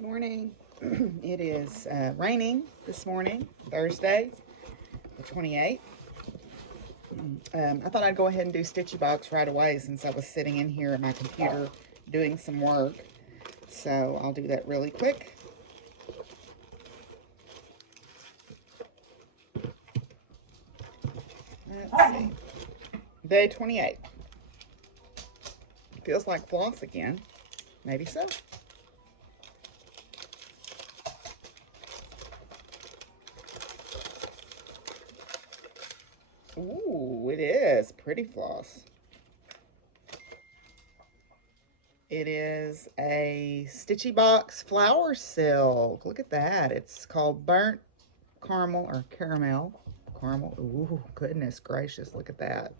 Good morning. It is raining this morning, Thursday, the 28th. I thought I'd go ahead and do Stitchy Box right away since I was sitting in here at my computer doing some work. So I'll do that really quick. Let's see. Day 28. Feels like floss again. Maybe so. Ooh, it is pretty floss. It is a Stitchy Box flower silk. Look at that. It's called Burnt Caramel or Caramel. Caramel. Ooh, goodness gracious. Look at that.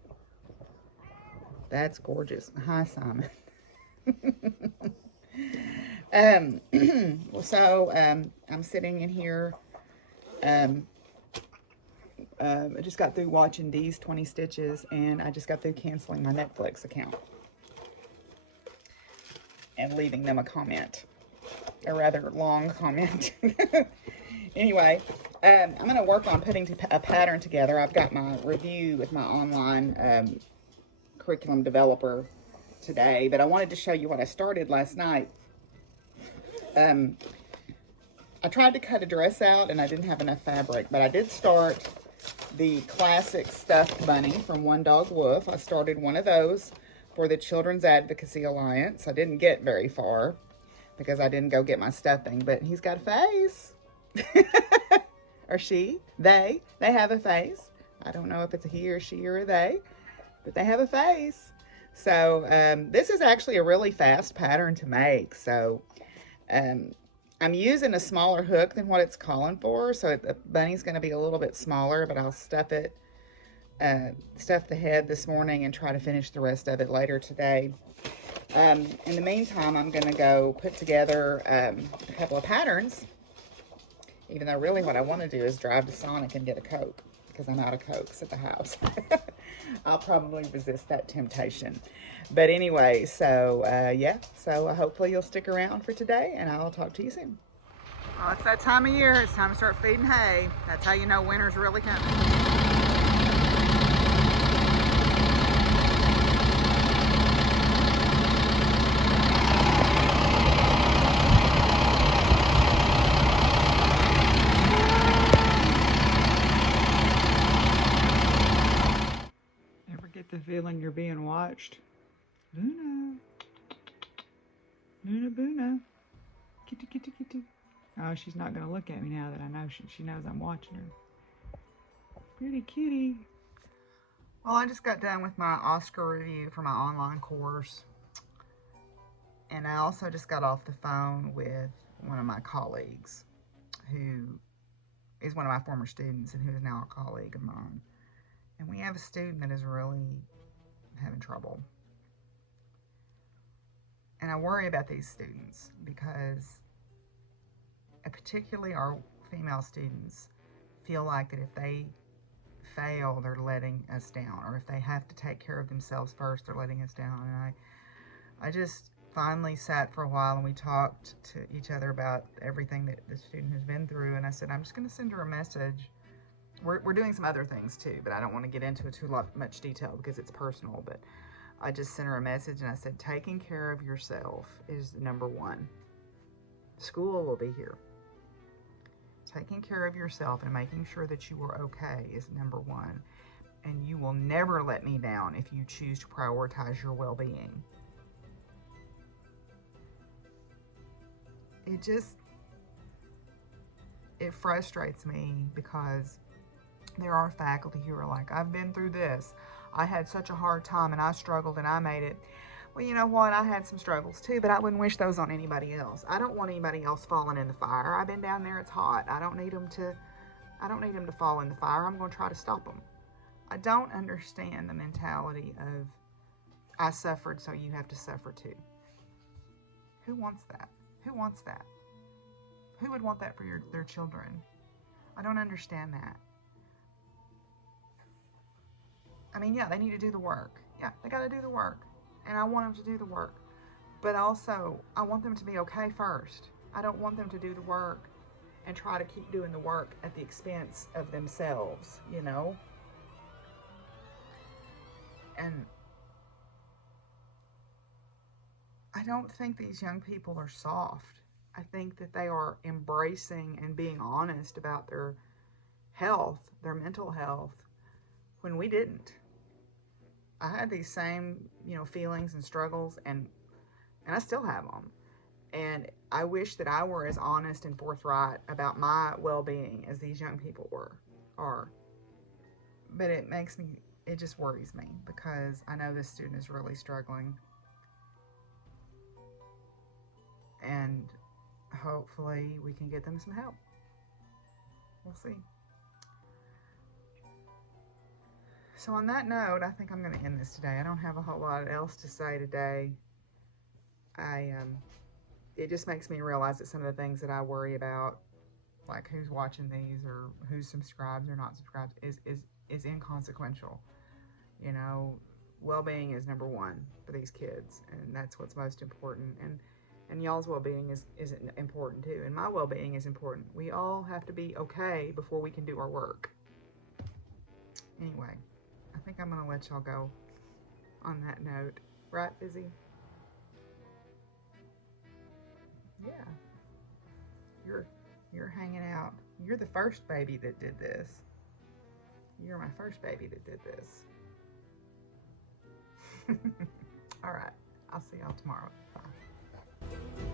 That's gorgeous. Hi, Simon. I'm sitting in here. I just got through watching these 20 stitches, and I just got through canceling my Netflix account and leaving them a comment, a rather long comment. Anyway, I'm going to work on putting a pattern together. I've got my review with my online curriculum developer today, but I wanted to show you what I started last night. I tried to cut a dress out and I didn't have enough fabric, but I did start the classic stuffed bunny from One Dog Woof. I started one of those for the Children's Advocacy Alliance. I didn't get very far because I didn't go get my stuffing, but he's got a face. Or she, they have a face. I don't know if it's a he or she or a they, but they have a face. So this is actually a really fast pattern to make. So I'm using a smaller hook than what it's calling for, so the bunny's going to be a little bit smaller, but I'll stuff the head this morning and try to finish the rest of it later today. In the meantime, I'm going to go put together a couple of patterns, even though really what I want to do is drive to Sonic and get a Coke, because I'm out of Cokes at the house. I'll probably resist that temptation. But anyway, so yeah, so hopefully you'll stick around for today, and I'll talk to you soon. Well, it's that time of year. It's time to start feeding hay. That's how you know winter's really coming. Ever get the feeling you're being watched? Luna. Luna Boona. Kitty, kitty, kitty. Oh, she's not going to look at me now that I know she knows I'm watching her. Pretty kitty. Well, I just got done with my Oscar review for my online course. And I also just got off the phone with one of my colleagues who is one of my former students and who is now a colleague of mine. And we have a student that is really having trouble. And I worry about these students because particularly our female students feel like that if they fail, they're letting us down, or if they have to take care of themselves first, they're letting us down. And I just finally sat for a while and we talked to each other about everything that the student has been through, and I said, I'm just going to send her a message. We're doing some other things too, but I don't want to get into it too much detail because it's personal, but I just sent her a message and I said, taking care of yourself is number one. School will be here. Taking care of yourself and making sure that you are okay is number one. And you will never let me down if you choose to prioritize your well-being. It frustrates me because there are faculty who are like, I've been through this. I had such a hard time and I struggled and I made it. Well, you know what? I had some struggles too, but I wouldn't wish those on anybody else. I don't want anybody else falling in the fire. I've been down there, it's hot. I don't need them to fall in the fire. I'm going to try to stop them. I don't understand the mentality of, I suffered, so you have to suffer too. Who wants that? Who wants that? Who would want that for their children? I don't understand that. I mean, yeah, they need to do the work. Yeah, they got to do the work. And I want them to do the work. But also, I want them to be okay first. I don't want them to do the work and try to keep doing the work at the expense of themselves, you know? And I don't think these young people are soft. I think that they are embracing and being honest about their health, their mental health, when we didn't. I had these same, feelings and struggles, and I still have them. And I wish that I were as honest and forthright about my well-being as these young people are. But it just worries me because I know this student is really struggling. And hopefully we can get them some help. We'll see. So on that note, I think I'm going to end this today. I don't have a whole lot else to say today. It just makes me realize that some of the things that I worry about, like who's watching these or who's subscribed or not subscribed, is inconsequential. You know, well-being is number one for these kids, and that's what's most important. And y'all's well-being is important too, and my well-being is important. We all have to be okay before we can do our work. Anyway, I think I'm gonna let y'all go on that note. Right, Izzy? Yeah. You're hanging out. You're the first baby that did this. You're my first baby that did this. All right. I'll see y'all tomorrow. Bye.